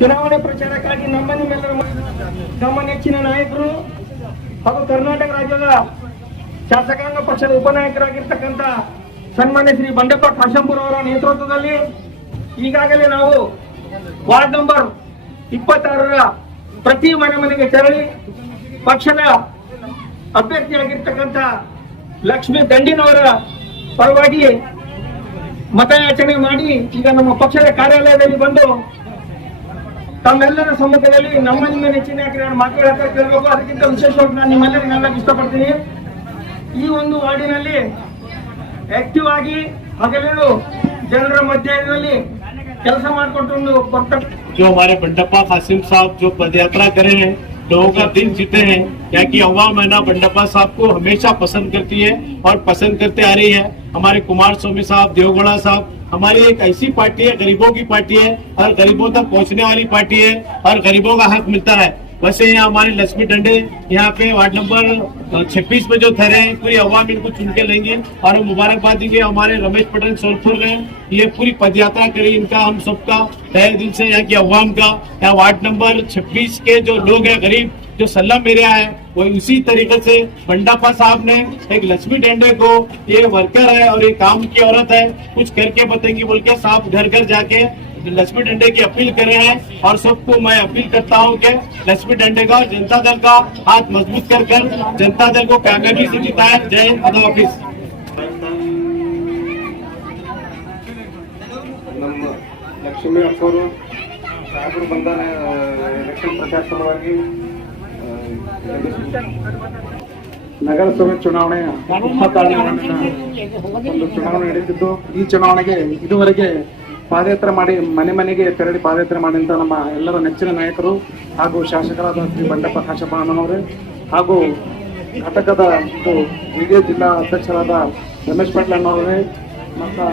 ಚುನಾವಣೆ ಪ್ರಚಾರಕ್ಕಾಗಿ ನಮ್ಮ ನೆಚ್ಚಿನ ನಾಯಕರು ಹಾಗೂ ಕರ್ನಾಟಕ ರಾಜ್ಯದ ಶಾಸಕಾಂಗ ಪಕ್ಷದ ಉಪನಾಯಕರಾಗಿರ್ತಕ್ಕಂಥ ಸನ್ಮಾನ್ಯ ಶ್ರೀ ಬಂಡೆಪ್ಪ ಕಾಶಂಪುರ್ ಅವರ ನೇತೃತ್ವದಲ್ಲಿ ಈಗಾಗಲೇ ನಾವು ವಾರ್ಡ್ ನಂಬರ್ 26ರ ಪ್ರತಿ ಮನೆಗೆ ತೆರಳಿ ಪಕ್ಷದ ಅಭ್ಯರ್ಥಿಯಾಗಿರ್ತಕ್ಕಂಥ ಲಕ್ಷ್ಮೀ ದಂಡಿನವರ ಪರವಾಗಿ ಮತಯಾಚನೆ ಮಾಡಿ ಈಗ ನಮ್ಮ ಪಕ್ಷದ ಕಾರ್ಯಾಲಯದಲ್ಲಿ ಬಂದು ತಮ್ಮೆಲ್ಲರ ಸಮ್ಮುಖದಲ್ಲಿ ನಿಮ್ಮ ನೆಚ್ಚಿನ ಮಾತುಗಳ ಕೇಳಬೇಕು. ಅದಕ್ಕಿಂತ ವಿಶೇಷವಾಗಿ ನಾನು ನಿಮ್ಮೆಲ್ಲರಿಗೆ ಹೇಳಕ್ಕೆ ಇಷ್ಟಪಡ್ತೀನಿ, ಈ ಒಂದು ವಾರ್ಡಿನಲ್ಲಿ ಆಕ್ಟಿವ್ ಆಗಿ ಹಗಲಿರುಳು ಜನರ ಮಧ್ಯದಲ್ಲಿ ಕೆಲಸ ಮಾಡಿಕೊಂಡು ಬರ್ತಾರೆ. जो हमारे बंडप्पा कासिम साहब जो पदयात्रा करे हैं, लोगों का दिल जीते हैं, क्या कि अवाम है ना बंडप्पा साहब को हमेशा पसंद करती है और पसंद करते आ रही है। हमारे कुमार स्वामी साहब, देवगौड़ा साहब, हमारी एक ऐसी पार्टी है, गरीबों की पार्टी है और गरीबों तक पहुंचने वाली पार्टी है और गरीबों का हक मिलता है। वैसे यहाँ हमारे लक्ष्मी डंडे यहाँ पे वार्ड नंबर 26 में जो ठहरे हैं, पूरी अवाम इनको चुन के लेंगे और मुबारकबाद देंगे। हमारे रमेश पटेल सोलपुर में ये पूरी पदयात्रा करी, इनका हम सबका तहे दिल से यहाँ की अवाम का, यहाँ वार्ड नंबर 26 के जो लोग हैं गरीब, जो सल्लम एरिया है, वो उसी तरीके से बंडाप्पा साहब ने एक लक्ष्मी डंडे को, ये वर्कर है और ये काम की औरत है, कुछ करके बताएंगी बोल के साहब घर घर जाके लक्ष्मी डंडे की अपील कर रहे हैं। और सबको मैं अपील करता हूं कि लक्ष्मी डंडे का जनता दल का हाथ मजबूत कर जनता दल को कामयाबी से जिताए। जय हिंद, खुदा हाफिज। ಲಕ್ಷ್ಮೀ ಅಪ್ಪರು ಸಾಹೇಬರು ಬಂದಾರೆ ಎಲೆಕ್ಷನ್ ಪ್ರಚಾರ ಸಲುವಾಗಿ ನಗರಸಭೆ ಚುನಾವಣೆಯ 26ನೇ ಒಂದು ಚುನಾವಣೆ ನಡೆದಿದ್ದು, ಈ ಚುನಾವಣೆಗೆ ಇದುವರೆಗೆ ಪಾದಯಾತ್ರೆ ಮಾಡಿ ಮನೆಗೆ ತೆರಳಿ ಪಾದಯಾತ್ರೆ ಮಾಡಿದಂತ ನಮ್ಮ ಎಲ್ಲರ ನೆಚ್ಚಿನ ನಾಯಕರು ಹಾಗೂ ಶಾಸಕರಾದ ಶ್ರೀ ಬಂಡೆಪ್ಪ ಕಾಶಪ್ಪನವರೇ ಹಾಗೂ ಘಟಕದ ಹಿರಿಯ ಜಿಲ್ಲಾ ಅಧ್ಯಕ್ಷರಾದ ರಮೇಶ್ ಪಟೇಲ್ ಅಣ್ಣವರೇ ಮತ್ತು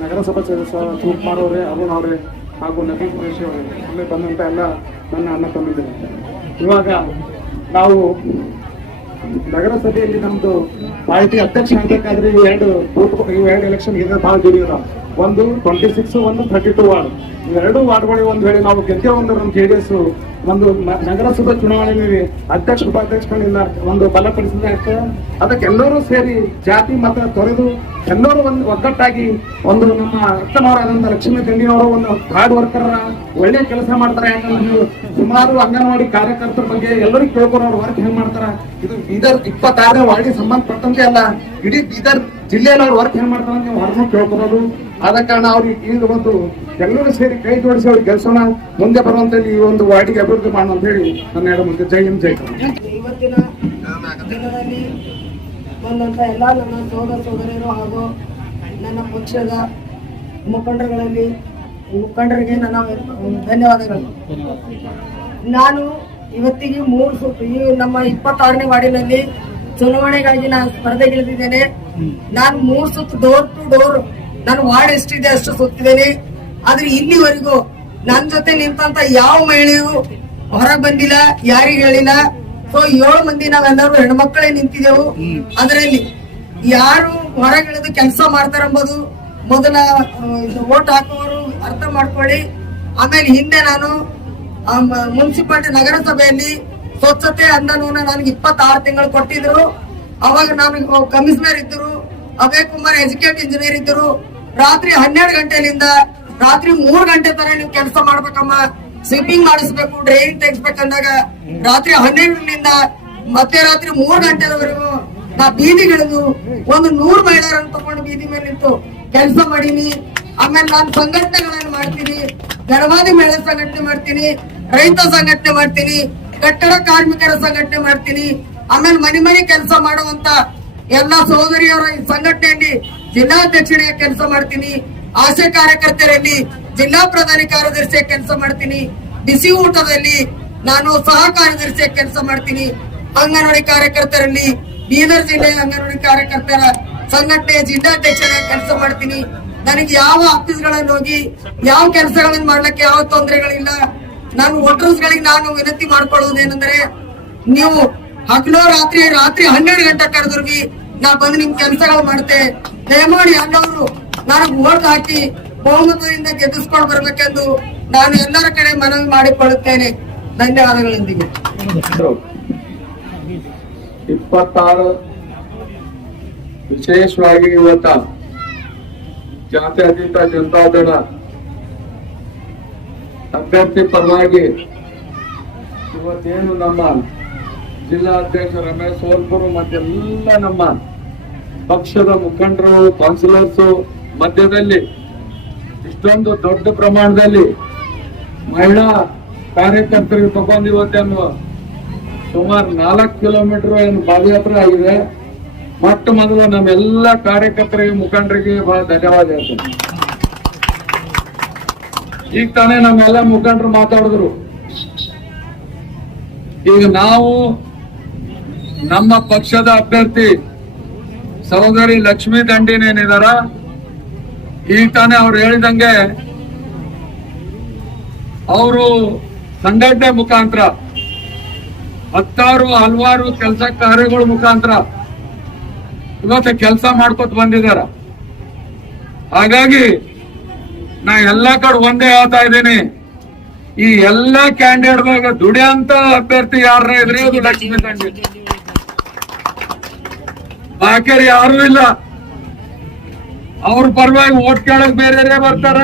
ನಗರಸಭಾ ಸದಸ್ಯ ಶಿವಕುಮಾರ್ ಅವರೇ, ಅರುಣ್ ಅವರೇ ಹಾಗೂ ನಬೀನ್ ಕುರೇಶಿ ಅವರೇ, ಅಲ್ಲೇ ಬಂದಂತ ಎಲ್ಲ ನನ್ನ ಅಣ್ಣ ತಮ್ಮಿದ್ದಾರೆ. ಇವಾಗ ನಾವು ನಗರಸಭೆಯಲ್ಲಿ ನಮ್ದು ಪಾರ್ಟಿ ಅಧ್ಯಕ್ಷ ಆಗಬೇಕಾದ್ರೆ ಈ ಎರಡು ಎಲೆಕ್ಷನ್ ಇದೆ ಬಹಳ ಜೋಡಿಯೋದ. ಒಂದು 26, ಒಂದು 32 ವಾರ್ಡ್. ಇವೆರಡು ವಾರ್ಡ್ಗಳಿಗೆ ಒಂದು ವೇಳೆ ನಾವು ಗೆದ್ದೆ ಒಂದು ನಮ್ಮ JDS ಒಂದು ನಗರಸಭಾ ಚುನಾವಣೆಯಲ್ಲಿ ಅಧ್ಯಕ್ಷ ಉಪಾಧ್ಯಕ್ಷಗಳಿಂದ ಒಂದು ಬಲಪಡಿಸಿದ ಅದಕ್ಕೆ ಎಲ್ಲರೂ ಸೇರಿ ಜಾತಿ ಮತ ತೊರೆದು ಎಲ್ಲರೂ ಒಂದು ಒಗ್ಗಟ್ಟಾಗಿ ಒಂದು ನಮ್ಮ ರಕ್ತನವರಾದಂತ ಲಕ್ಷ್ಮೀ ದಂಡಿನವರು ಒಂದು ಹಾರ್ಡ್ ವರ್ಕರ್ ಒಳ್ಳೆ ಕೆಲಸ ಮಾಡ್ತಾರೆ. ಯಾಕಂದ್ರೆ ಸುಮಾರು ಅಂಗನವಾಡಿ ಕಾರ್ಯಕರ್ತರ ಬಗ್ಗೆ ಎಲ್ಲರಿಗೂ ಕೇಳ್ಕೊಂಡು ಅವ್ರು ವರ್ಕ್ ಹೆಂಗ್ ಮಾಡ್ತಾರ. ಇದು ಬೀದರ್ 26ನೇ ವಾರ್ಡಿಗೆ ಸಂಬಂಧಪಟ್ಟಂತೆ ಅಲ್ಲ, ಇಡೀ ಬೀದರ್ ಜಿಲ್ಲೆಯಲ್ಲಿ ಅವ್ರು ವರ್ಕ್ ಹೆಂಗ್ ಮಾಡ್ತಾರ ನೀವು ಹೊರಗೂ ಕೇಳ್ಕೊಳೋದು. ಆದ ಕಾರಣ ಅವ್ರಿಗೆ ಈಗ ಒಂದು ಎಲ್ಲರೂ ಸೇರಿ ಕೈ ಜೋಡಿಸಿ ಅವ್ರಿಗೆ ಕೆಲಸನ ಮುಂದೆ ಬರುವಂತ ಈ ಒಂದು ವಾರ್ಡಿಗೆ ಅಭಿವೃದ್ಧಿ ಮಾಡೋಣ ಅಂತ ಹೇಳಿ ನನ್ನ ಹೇಳ ಮುಂದೆ ಜೈ ಹಿಂದ್ ಜೈ ಕರ್ನಾಟಕ. ಇವತ್ತಿನ ದಿನದಲ್ಲಿ ಬಂದಂತ ಎಲ್ಲ ನನ್ನ ಸೋದರ ಸೋದರಿಯರು ಹಾಗೂ ನನ್ನ ಪಕ್ಷದ ಮುಖಂಡರಿಗೆ ನನ್ನ ಧನ್ಯವಾದಗಳು. ನಾನು ಇವತ್ತಿಗೆ 3 ಸುತ್ತು ಈ ನಮ್ಮ 26ನೇ ವಾರ್ಡಿನಲ್ಲಿ ಚುನಾವಣೆಗಾಗಿ ನಾನು ಸ್ಪರ್ಧೆಗಿಳಿದಿದ್ದೇನೆ. ನಾನು 3 ಸುತ್ತು ಡೋರ್ ಟು ಡೋರ್ ನಾನು ವಾರ್ಡ್ ಎಷ್ಟಿದೆ ಅಷ್ಟು ಸುತ್ತಿದ್ದೇನೆ. ಆದ್ರೆ ಇಲ್ಲಿವರೆಗೂ ನನ್ನ ಜೊತೆ ನಿಂತಂತ ಯಾವ ಮಹಿಳೆಯು ಹೊರಗೆ ಬಂದಿಲ್ಲ, ಯಾರಿಗೂ ಹೇಳಿಲ್ಲ. ಸೊ 7 ಮಂದಿ ನಾವೆಲ್ಲರೂ ಹೆಣ್ಮಕ್ಳೇ ನಿಂತಿದ್ದೆವು. ಅದರಲ್ಲಿ ಯಾರು ಹೊರಗಿಳಿದು ಕೆಲಸ ಮಾಡ್ತಾರೆಂಬುದು ಮೊದಲ ವೋಟ್ ಹಾಕುವವರು ಅರ್ಥ ಮಾಡ್ಕೊಳ್ಳಿ. ಆಮೇಲೆ ಹಿಂದೆ ನಾನು ಮುನ್ಸಿಪಾಲಿಟಿ ನಗರಸಭೆಯಲ್ಲಿ ಸ್ವಚ್ಛತೆ ಅನುದಾನವನ್ನ ನನಗೆ 26 ತಿಂಗಳು ಕೊಟ್ಟಿದ್ರು. ಅವಾಗ ನಾನು ಕಮಿಷನರ್ ಇದ್ದರು, ಅಭಯ್ ಕುಮಾರ್ ಎಜುಕೇಟ್ ಇಂಜಿನಿಯರ್ ಇದ್ದರು. ರಾತ್ರಿ 12 ಗಂಟೆಲಿಂದ ರಾತ್ರಿ 3 ಗಂಟೆ ತರ ನೀವು ಕೆಲಸ ಮಾಡ್ಬೇಕಮ್ಮ, ಸ್ವಿಪ್ಪಿಂಗ್ ಮಾಡಿಸ್ಬೇಕು, ಡ್ರೈವಿಂಗ್ ತೆಗಿಸ್ಬೇಕಂದಾಗ ರಾತ್ರಿ 12ರಿಂದ ಮತ್ತೆ ರಾತ್ರಿ 3 ಗಂಟೆವರೆಗೂ ನಾ ಬೀದಿಗಿಳಿದು ಒಂದು 100 ಮಹಿಳೆಯರನ್ನು ತಗೊಂಡು ಬೀದಿ ಮೇಲೆ ನಿಂತು ಕೆಲಸ ಮಾಡೀನಿ. ಆಮೇಲೆ ನಾನು ಸಂಘಟನೆಗಳನ್ನು ಮಾಡ್ತೀನಿ, ಗಣವಾದಿ ಮಹಿಳಾ ಸಂಘಟನೆ ಮಾಡ್ತೀನಿ, ರೈತ ಸಂಘಟನೆ ಮಾಡ್ತೀನಿ, ಕಟ್ಟಡ ಕಾರ್ಮಿಕರ ಸಂಘಟನೆ ಮಾಡ್ತೀನಿ. ಆಮೇಲೆ ಮನೆ ಕೆಲಸ ಮಾಡುವಂತ ಎಲ್ಲಾ ಸಹೋದರಿಯವರ ಸಂಘಟನೆಯಲ್ಲಿ ಜಿಲ್ಲಾಧ್ಯಕ್ಷರಿಗೆ ಕೆಲಸ ಮಾಡ್ತೀನಿ. ಆಶಾ ಕಾರ್ಯಕರ್ತರಲ್ಲಿ ಜಿಲ್ಲಾ ಪ್ರಧಾನಿ ಕಾರ್ಯದರ್ಶಿಯ ಕೆಲಸ ಮಾಡ್ತೀನಿ. ಬಿಸಿ ಊಟದಲ್ಲಿ ನಾನು ಸಹ ಕಾರ್ಯದರ್ಶಿಯ ಕೆಲಸ ಮಾಡ್ತೀನಿ. ಅಂಗನವಾಡಿ ಕಾರ್ಯಕರ್ತರಲ್ಲಿ ಬೀದರ್ ಜಿಲ್ಲೆಯ ಅಂಗನವಾಡಿ ಕಾರ್ಯಕರ್ತರ ಸಂಘಟನೆಯ ಜಿಲ್ಲಾಧ್ಯಕ್ಷರ ಕೆಲಸ ಮಾಡ್ತೀನಿ. ನನಗೆ ಯಾವ ಆಫೀಸ್ಗಳಲ್ಲಿ ಹೋಗಿ ಯಾವ ಕೆಲಸಗಳನ್ನು ಮಾಡ್ಲಿಕ್ಕೆ ಯಾವ ತೊಂದರೆಗಳಿಲ್ಲ. ನಾನು ವೋಟರ್ಸ್ ಗಳಿಗೆ ನಾನು ವಿನಂತಿ ಮಾಡ್ಕೊಳ್ಳೋದೇನೆಂದ್ರೆ, ನೀವು ಹಗಲು ರಾತ್ರಿ 12 ಗಂಟೆ ಕರೆದ್ರು ಬಿ ನಾ ಬಂದು ನಿಮ್ ಕೆಲಸಗಳು ಮಾಡ್ತೆ. ದಯಮಾಡಿ ಅಣ್ಣವರು ನನಗೆ ವೋಟ್ ಹಾಕಿ ಬಹುಮತದಿಂದ ಗೆದ್ದಿಸ್ಕೊಂಡು ಬರ್ಬೇಕೆಂದು ನಾನು ಎಲ್ಲರ ಕಡೆ ಮನವಿ ಮಾಡಿಕೊಳ್ಳುತ್ತೇನೆ. ಧನ್ಯವಾದಗಳೊಂದಿಗೆ 26 ವಿಶೇಷವಾಗಿ ಇವತ್ತ ಜಾತ್ಯತೀತ ಜನತಾದಳ ಅಭ್ಯರ್ಥಿ ಪರವಾಗಿ ಇವತ್ತೇನು ನಮ್ಮ ಜಿಲ್ಲಾಧ್ಯಕ್ಷ ರಮೇಶ್ ಸೋಲ್ಪುರ್ ಮತ್ತೆಲ್ಲ ನಮ್ಮ ಪಕ್ಷದ ಮುಖಂಡರು, ಕೌನ್ಸಿಲರ್ಸ್ ಮಧ್ಯದಲ್ಲಿ ಇಷ್ಟೊಂದು ದೊಡ್ಡ ಪ್ರಮಾಣದಲ್ಲಿ ಮಹಿಳಾ ಕಾರ್ಯಕರ್ತರಿಗೆ ತಗೊಂಡು ಇವತ್ತೇನು ಸುಮಾರು 4 ಕಿಲೋಮೀಟರ್ ಏನು ಪಾದಯಾತ್ರೆ ಆಗಿದೆ. ಮೊಟ್ಟ ಮೊದಲು ನಮ್ಮೆಲ್ಲ ಕಾರ್ಯಕರ್ತರಿಗೆ, ಮುಖಂಡರಿಗೆ ಬಹಳ ಧನ್ಯವಾದ ಹೇಳ್ತೇನೆ. ಈಗ ತಾನೇ ನಮ್ಮೆಲ್ಲ ಮುಖಂಡರು ಮಾತಾಡಿದ್ರು. ಈಗ ನಾವು ನಮ್ಮ ಪಕ್ಷದ ಅಭ್ಯರ್ಥಿ ಸಹೋದರಿ ಲಕ್ಷ್ಮೀ ದಂಡಿನೇನಿದಾರ, ಈಗ ತಾನೇ ಅವ್ರು ಹೇಳಿದಂಗೆ ಅವರು ಸಂಘಟನೆ ಮುಖಾಂತರ ಹಲವಾರು ಕೆಲಸ ಕಾರ್ಯಗಳ ಮುಖಾಂತರ ಇವತ್ತು ಕೆಲಸ ಮಾಡ್ಕೊತ ಬಂದಿದಾರ. ಹಾಗಾಗಿ ನಾ ಎಲ್ಲಾ ಕಡೆ ಒಂದೇ ಹೇಳ್ತಾ ಇದ್ದೀನಿ, ಈ ಎಲ್ಲಾ ಕ್ಯಾಂಡಿಡೇಟ್ದಾಗ ದುಡಿಯಂತ ಅಭ್ಯರ್ಥಿ ಯಾರ ಇದ್ರೆ ಅದು ಲಕ್ಷ್ಮೀ ದಂಡಿ. ಬಾಕಿಯರು ಯಾರು ಇಲ್ಲ. ಅವ್ರ ಪರವಾಗಿ ಓಟ್ ಕೇಳಕ್ ಬೇರೆ ಬರ್ತಾರ,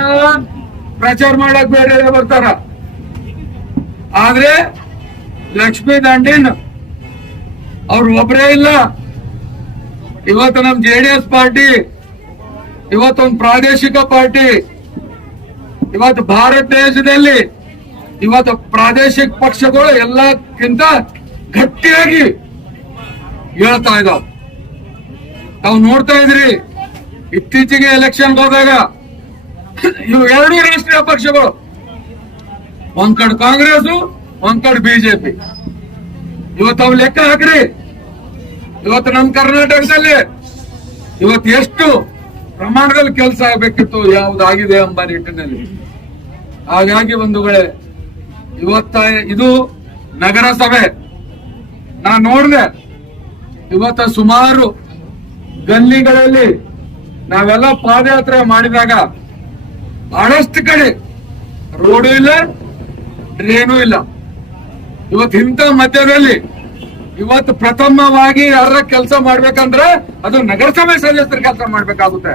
ಪ್ರಚಾರ ಮಾಡಕ್ ಬೇರೆ ಬರ್ತಾರ. ಆದ್ರೆ ಲಕ್ಷ್ಮೀ ದಂಡಿನ್ ಅವ್ರು ಒಬ್ಬರೇ ಇಲ್ಲ. ಇವತ್ತು ನಮ್ JDS ಪಾರ್ಟಿ ಇವತ್ತೊಂದು ಪ್ರಾದೇಶಿಕ ಪಾರ್ಟಿ. ಇವತ್ತು ಭಾರತ ದೇಶದಲ್ಲಿ ಇವತ್ತು ಪ್ರಾದೇಶಿಕ ಪಕ್ಷಗಳು ಎಲ್ಲಕ್ಕಿಂತ ಗಟ್ಟಿಯಾಗಿ ಹೇಳ್ತಾ ಇದಾವ. ನಾವು ನೋಡ್ತಾ ಇದ್ರಿ ಇತ್ತೀಚೆಗೆ ಎಲೆಕ್ಷನ್ ಹೋದಾಗ ಇವು 2 ರಾಷ್ಟ್ರೀಯ ಪಕ್ಷಗಳು, ಒಂದ್ ಕಡೆ ಕಾಂಗ್ರೆಸ್, ಒಂದ್ ಕಡೆ ಬಿಜೆಪಿ. ಇವತ್ತು ಅವ್ ಲೆಕ್ಕ ಹಾಕ್ರಿ, ಇವತ್ತು ನಮ್ಮ ಕರ್ನಾಟಕದಲ್ಲಿ ಇವತ್ತು ಎಷ್ಟು ಪ್ರಮಾಣದಲ್ಲಿ ಕೆಲಸ ಆಗಬೇಕಿತ್ತು, ಯಾವುದಾಗಿದೆ ಎಂಬ ನಿಟ್ಟಿನಲ್ಲಿ. ಹಾಗಾಗಿ ಬಂಧುಗಳೇ, ಇವತ್ತ ಇದು ನಗರಸಭೆ ನಾನ್ ನೋಡ್ದೆ. ಇವತ್ತ ಸುಮಾರು ಗಲ್ಲಿಗಳಲ್ಲಿ ನಾವೆಲ್ಲ ಪಾದಯಾತ್ರೆ ಮಾಡಿದಾಗ ಬಹಳಷ್ಟು ಕಡೆ ರೋಡು ಇಲ್ಲ, ಡ್ರೇನು ಇಲ್ಲ. ಇವತ್ತು ಇಂಥ ಮಧ್ಯದಲ್ಲಿ ಇವತ್ತು ಪ್ರಥಮವಾಗಿ ಯಾರ ಕೆಲಸ ಮಾಡ್ಬೇಕಂದ್ರೆ ಅದು ನಗರಸಭೆ ಸದಸ್ಯರ ಕೆಲಸ ಮಾಡ್ಬೇಕಾಗುತ್ತೆ.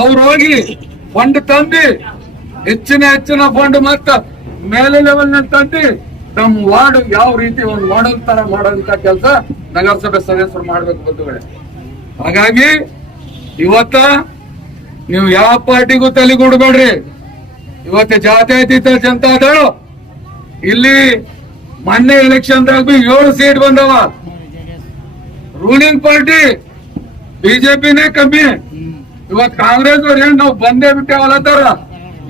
ಅವ್ರು ಹೋಗಿ ಫಂಡ್ ತಂದು ಹೆಚ್ಚಿನ ಫಂಡ್ ಮತ್ತ ಮೇಲೆ ಲೆವೆಲ್ ತಂದು ನಮ್ಮ ವಾರ್ಡ್ ಯಾವ ರೀತಿ ಒಂದು ವಾರ್ಡ್ ತರ ಮಾಡೋಂತ ಕೆಲಸ ನಗರಸಭೆ ಸದಸ್ಯರು ಮಾಡ್ಬೇಕು ಬಂಧುಗಳೇ. ಹಾಗಾಗಿ ಇವತ್ತ ನೀವು ಯಾವ ಪಾರ್ಟಿಗೂ ತಲೆಗೂಡಬೇಡ್ರಿ. ಇವತ್ತು ಜಾತ್ಯತೀತ ಜನತಾದಳ ಇಲ್ಲಿ ಮೊನ್ನೆ ಎಲೆಕ್ಷನ್ದಾಗ 7 ಸೀಟ್ ಬಂದವ. ರೂಲಿಂಗ್ ಪಾರ್ಟಿ ಬಿಜೆಪಿನೇ ಕಮ್ಮಿ. ಇವತ್ತು ಕಾಂಗ್ರೆಸ್ ಅವ್ರು ಏನ್ ನಾವು ಬಂದೇ ಬಿಟ್ಟೇವಲ್ಲತ್ತಾರ.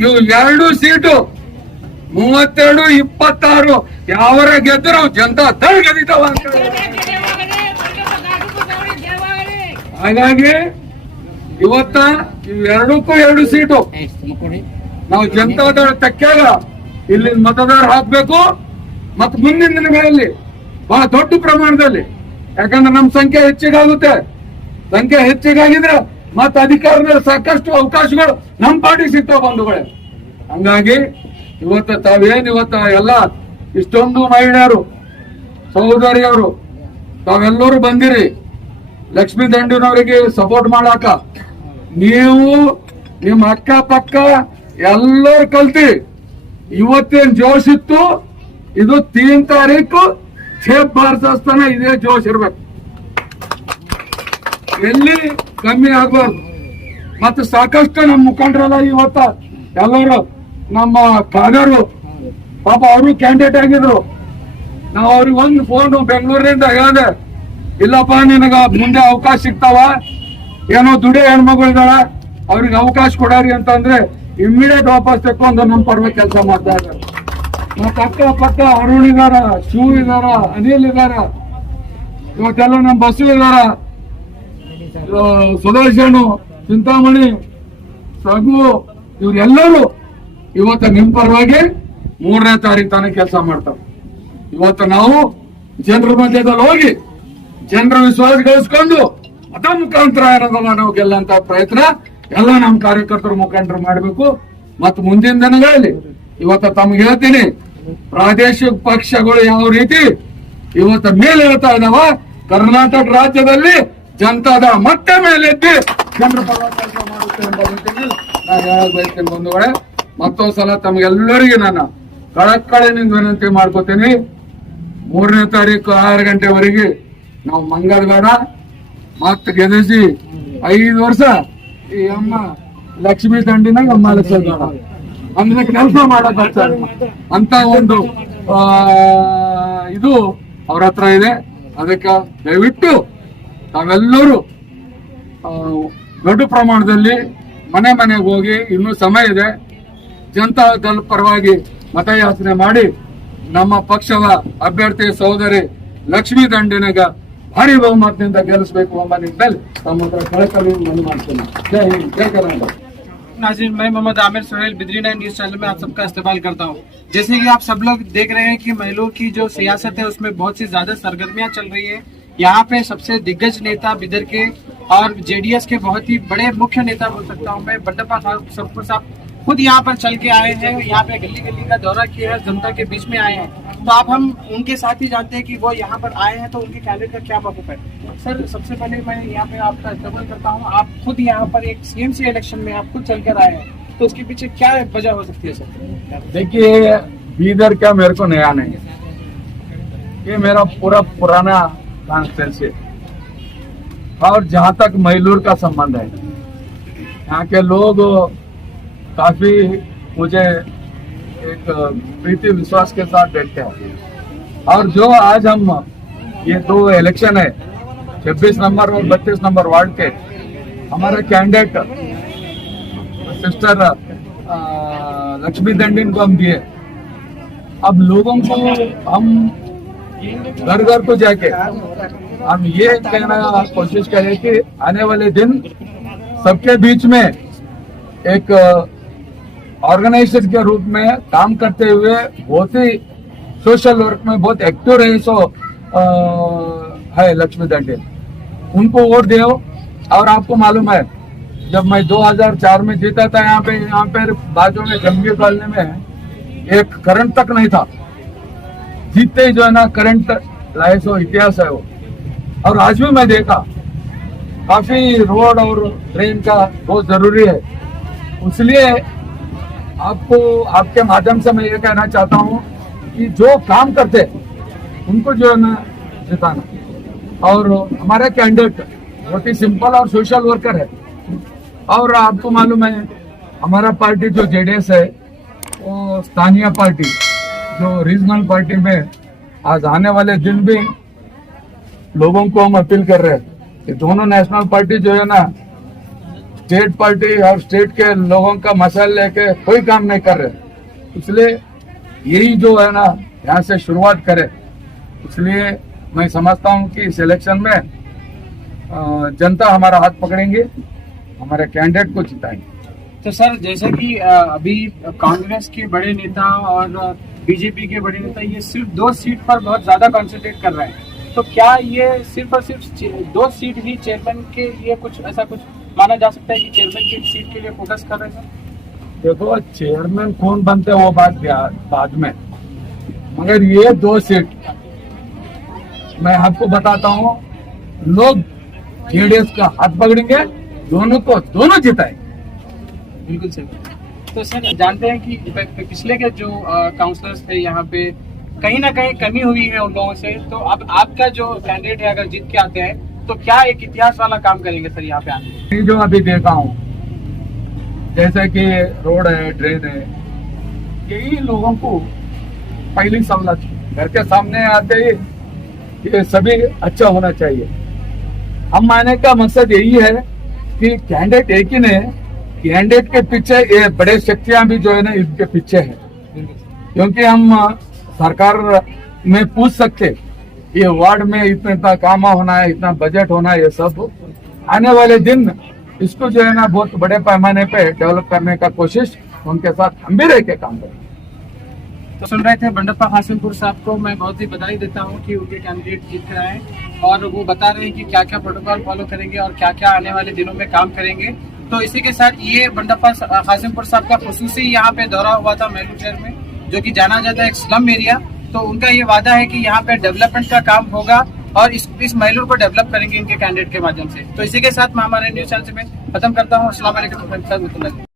ಇವು 2 ಸೀಟು 32, 26 ಯಾವರ ಗೆದ್ದರು ಜನತಾ ದಳ ಗೆದ್ದಿದ್ದಾವ ಅಂತ. ಹಾಗಾಗಿ ಇವತ್ತ ಇವೆರಡಕ್ಕೂ 2 ಸೀಟು ನಾವು ಜನತಾದಳ ತಕ್ಕಾಗ ಇಲ್ಲಿ ಮತದಾರ ಹಾಕ್ಬೇಕು. ಮತ್ತು ಮುಂದಿನ ದಿನಗಳಲ್ಲಿ ಬಹಳ ದೊಡ್ಡ ಪ್ರಮಾಣದಲ್ಲಿ, ಯಾಕಂದ್ರೆ ನಮ್ಮ ಸಂಖ್ಯೆ ಹೆಚ್ಚಿಗಾಗುತ್ತೆ. ಸಂಖ್ಯೆ ಹೆಚ್ಚಿಗಾಗಿದ್ರೆ ಮತ್ತೆ ಅಧಿಕಾರದಲ್ಲಿ ಸಾಕಷ್ಟು ಅವಕಾಶಗಳು ನಮ್ಮ ಪಾರ್ಟಿ ಸಿಗ್ತಾವ ಬಂಧುಗಳೇ. ಹಂಗಾಗಿ ಇವತ್ತ ತಾವೇನ್ ಇವತ್ತ ಎಲ್ಲ ಇಷ್ಟೊಂದು ಮಹಿಳೆಯರು ಸಹೋದರಿಯವರು ತಾವೆಲ್ಲರೂ ಬಂದಿರಿ ಲಕ್ಷ್ಮೀ ದಂಡಿನವರಿಗೆ ಸಪೋರ್ಟ್ ಮಾಡಾಕ. ನೀವು ನಿಮ್ಮ ಅಕ್ಕ ಪಕ್ಕ ಎಲ್ಲರೂ ಕಲ್ತಿ ಇವತ್ತೇನ್ ಜೋಶ್ ಇತ್ತು ಇದು 3 ತಾರೀಕು ಛೇಪ್ ಬಾರಿಸ್ತಾನ ಇದೇ ಜೋಶ್ ಇರ್ಬೇಕು, ಎಲ್ಲಿ ಕಮ್ಮಿ ಆಗ್ಬಾರ್ದು. ಮತ್ತೆ ಸಾಕಷ್ಟು ನಮ್ಮ ಮುಖಂಡರಲ್ಲ ಇವತ್ತ ಎಲ್ಲರೂ ನಮ್ಮ ಕಾಗರು ಪಾಪ ಅವರು ಕ್ಯಾಂಡಿಡೇಟ್ ಆಗಿದ್ರು. ನಾವು ಅವ್ರಿಗೆ ಒಂದು ಫೋನ್ ಬೆಂಗಳೂರಿನಿಂದ ಹೇಳಿದೆ, ಇಲ್ಲಪ್ಪ ನಿನಗ ಮುಂದೆ ಅವಕಾಶ ಸಿಗ್ತಾವ, ಏನೋ ದುಡಿಯೋ ಹೆಣ್ಮಗಳಿದಾಳ ಅವ್ರಿಗೆ ಅವಕಾಶ ಕೊಡಾರಿ ಅಂತಂದ್ರೆ ಇಮ್ಮಿಡಿಯೇಟ್ ವಾಪಸ್ ತೆಕ್ಕೊಂಡು ನಮ್ಮ ಪರವಾಗಿ ಕೆಲಸ ಮಾಡ್ತಾ ಇದ್ದಾರೆ. ಮತ್ತ ಅಕ್ಕ ಪಕ್ಕ ಅರುಣ್ ಇದಾರ, ಶಿವ ಇದಾರ, ಅನಿಲ್ ಇದಾರ, ಇವತ್ತೆಲ್ಲ ನಮ್ಮ ಬಸ್ಸು ಇದಾರ, ಸುದರ್ಶನು, ಚಿಂತಾಮಣಿ, ಸಗು, ಇವ್ರೆಲ್ಲರೂ ಇವತ್ತು ನಿಮ್ ಪರವಾಗಿ 3ನೇ ತಾರೀಕು ತನಕ ಕೆಲಸ ಮಾಡ್ತಾರೆ. ಇವತ್ತು ನಾವು ಜನರ ಮಧ್ಯದಲ್ಲಿ ಹೋಗಿ ಜನರ ವಿಶ್ವಾಸ ಗಳಿಸ್ಕೊಂಡು ಅದ ಮುಖಾಂತರ ಇರೋದಲ್ಲ ನಾವು ಗೆಲ್ಲಂತ ಪ್ರಯತ್ನ ಎಲ್ಲ ನಮ್ಮ ಕಾರ್ಯಕರ್ತರು ಮುಖಂಡರು ಮಾಡಬೇಕು. ಮತ್ತು ಮುಂದಿನ ದಿನಗಳಲ್ಲಿ ಇವತ್ತು ತಮ್ಗೆ ಹೇಳ್ತೀನಿ, ಪ್ರಾದೇಶಿಕ ಪಕ್ಷಗಳು ಯಾವ ರೀತಿ ಇವತ್ತು ಮೇಲೆ ಹೇಳ್ತಾ ಇದಾವ, ಕರ್ನಾಟಕ ರಾಜ್ಯದಲ್ಲಿ ಜನತಾದ ಮತ್ತೆ ಮೇಲೆತ್ತಿ ಜನರ ಪರವಾಗಿ ಕೆಲಸ ಮಾಡುತ್ತೆ ಎಂಬ ರೀತಿಯಲ್ಲಿ ನಾನು ಹೇಳಕ್ ಬಯಸ್ತೇನೆ. ಬಂಧುಗಳೇ, ಮತ್ತೊಂದ್ಸಲ ತಮ್ಗೆಲ್ಲರಿಗೂ ನಾನು ಕಳಕಳಿನಿಂದ ವಿನಂತಿ ಮಾಡ್ಕೋತೀನಿ, 3ನೇ ತಾರೀಕು 6 ಗಂಟೆವರೆಗೆ ನಾವು ಮಂಗಲ್ ಬೇಡ ಮತ್ ಗೆದಿಸಿ 5 ವರ್ಷ ಈ ಅಮ್ಮ ಲಕ್ಷ್ಮೀ ದಂಡಿನಾಗ ಅಮ್ಮ ಬೇಡ ಅಂದ್ರೆ ಕೆಲಸ ಮಾಡಕ್ ಅಂತ ಒಂದು ಇದು ಅವ್ರ ಹತ್ರ ಇದೆ. ಅದಕ್ಕೆ ದಯವಿಟ್ಟು ತಾವೆಲ್ಲರೂ ದೊಡ್ಡ ಪ್ರಮಾಣದಲ್ಲಿ ಮನೆ ಮನೆಗೆ ಹೋಗಿ ಇನ್ನೂ ಸಮಯ ಇದೆ, ಜನತಾದಳ ಪರವಾಗಿ ಮತಯಾಚನೆ ಮಾಡಿ ನಮ್ಮ ಪಕ್ಷದ ಅಭ್ಯರ್ಥಿ ಸಹೋದರಿ ಲಕ್ಷ್ಮೀ ದಂಡಿನಾಗ ಭಾರಿ ಬಹುಮತದಿಂದ ಗೆಲ್ಲಿಸಬೇಕು ಎಂಬ ನಿಟ್ಟಿನಲ್ಲಿ ತಮ್ಮ ಹತ್ರ ಕಳಕಳಿ ಮನವಿ ಮಾಡ್ತೇನೆ. ಜೈ ಹಿಂದ್, ಜೈ ಕರ್ನಾಟಕ. नाज़रीन, मैं मोहम्मद आमिर सुहेल बिद्री 9 न्यूज चैनल में आप सबका इस्तेमाल करता हूं। जैसे कि आप सब लोग देख रहे हैं कि महिलाओं की जो सियासत है उसमें बहुत सी ज्यादा सरगर्मियां चल रही है। यहाँ पे सबसे दिग्गज नेता बिदर के और जेडीएस के बहुत ही बड़े मुख्य नेता बोल सकता हूँ मैं, बंडप्पा सबको साहब खुद यहाँ पर चल के आए हैं, यहाँ पे गली गली का दौरा किया है, जनता के बीच में आए हैं। तो आप हम उनके साथ ही जानते हैं कि वो यहाँ पर आए हैं तो उनके कैंडिडेट का क्या मौक़िफ़ है। सर, सबसे पहले मैं यहाँ पे आपका इस्तेमाल करता हूँ, आप खुद यहाँ पर एक सीएमसी इलेक्शन में आप खुद चल कर आए हैं, तो उसके पीछे क्या वजह हो सकती है सर? देखिए, बीदर क्या मेरे को नया नहीं है, ये मेरा पूरा पुराना कॉन्स्टिट्यूंसी है। और जहाँ तक मैलूर का संबंध है, यहाँ के लोग काफी मुझे एक प्रीति विश्वास के साथ देखते हैं। और जो आज हम ये 2 इलेक्शन है 26 नंबर और 32 नंबर वार्ड के, हमारा कैंडिडेट सिस्टर लक्ष्मी दंडिन को हम दिए। अब लोगों को हम घर घर को जाके हम ये कहना कोशिश करें कि आने वाले दिन सबके बीच में एक ऑर्गेनाइजेशन के रूप में काम करते हुए बहुत ही सोशल वर्क में बहुत एक्टिव रहे सो है लक्ष्मी दंडी, उनको वोट दो। और आपको मालूम है, जब मैं 2004 में जीता था यहाँ पे बाजू में जंगी कॉलोनी में एक करंट तक नहीं था, जीतते ही जो है ना करंट लाए सो इतिहास है वो। और आज भी मैं देखा काफी रोड और ट्रेन का बहुत जरूरी है, इसलिए आपको आपके माध्यम से मैं ये कहना चाहता हूँ कि जो काम करते उनको जो है ना जिताना। और हमारा कैंडिडेट बहुत ही सिंपल और सोशल वर्कर है। और आपको मालूम है, हमारा पार्टी जो जेडीएस है वो स्थानीय पार्टी जो रीजनल पार्टी में आज आने वाले दिन भी लोगों को हम अपील कर रहे हैं कि दोनों नेशनल पार्टी जो है ना स्टेट पार्टी और स्टेट के लोगों का मसाल लेके कोई काम नहीं कर रहे, इसलिए यही जो है ना यहाँ से शुरुआत करे। इसलिए मैं समझता हूँ कि इस इलेक्शन में जनता हमारा हाथ पकड़ेंगे, हमारे कैंडिडेट को जिताएंगे। तो सर, जैसे कि अभी कांग्रेस के बड़े नेता और बीजेपी के बड़े नेता ये सिर्फ 2 सीट पर बहुत ज्यादा कंसंट्रेट कर रहे हैं, तो क्या ये सिर्फ और सिर्फ 2 सीट ही चेयरमैन के लिए कुछ ऐसा कुछ माना जा सकता है कि चेयरमैन की सीट के लिए फोकस कर रहे हैं? देखो, चेयरमैन कौन बनते हैं वो बात बाद में, मगर ये 2 सीट मैं आपको बताता हूँ, लोग जेडीएस का हाथ पकड़ेंगे, दोनों को दोनों जिताएंगे। बिल्कुल सही। तो सर जानते हैं कि पिछले के जो काउंसलर्स थे यहाँ पे कहीं ना कहीं कमी हुई है उन लोगों से, तो अब आपका जो कैंडिडेट है अगर जीत के आते हैं तो क्या एक इतिहास वाला काम करेंगे सर यहाँ पे आने? जो अभी देखा हूँ, जैसे कि रोड है, ड्रेन है, यही लोगों को पहली सहूलत घर के सामने आते ही ये सभी अच्छा होना चाहिए। हम मानने का मकसद यही है कि कैंडिडेट एक ही नहीं, कैंडिडेट के पीछे ये बड़े शक्तियां भी जो है ना इनके पीछे है, क्योंकि हम सरकार में पूछ सकते ये वार्ड में इतना काम होना है, इतना बजट होना है, ये सब आने वाले दिन इसको जो है ना बहुत बड़े पैमाने पे डेवलप करने का कोशिश उनके साथ हम भी रह के काम करेंगे। तो सुन रहे थे बंडप्पा कासिमपुर साहब को मैं बहुत ही बधाई देता हूं कि उनके कैंडिडेट जीत कर आए और वो बता रहे हैं कि क्या क्या प्रोटोकॉल फॉलो करेंगे और क्या क्या आने वाले दिनों में काम करेंगे। तो इसी के साथ ये बंडप्पा कासिमपुर साहब का खुसूसी यहाँ पे दौरा हुआ था मेलू शहर में, जो कि जाना जाता है एक स्लम एरिया। तो उनका ये वादा है कि यहाँ पे डेवलपमेंट का काम होगा और इस मैलूर को डेवलप करेंगे इनके कैंडिडेट के माध्यम से। तो इसी के साथ मैं हमारे न्यूज चैनल में खत्म करता हूँ। अस्सलाम वालेकुम।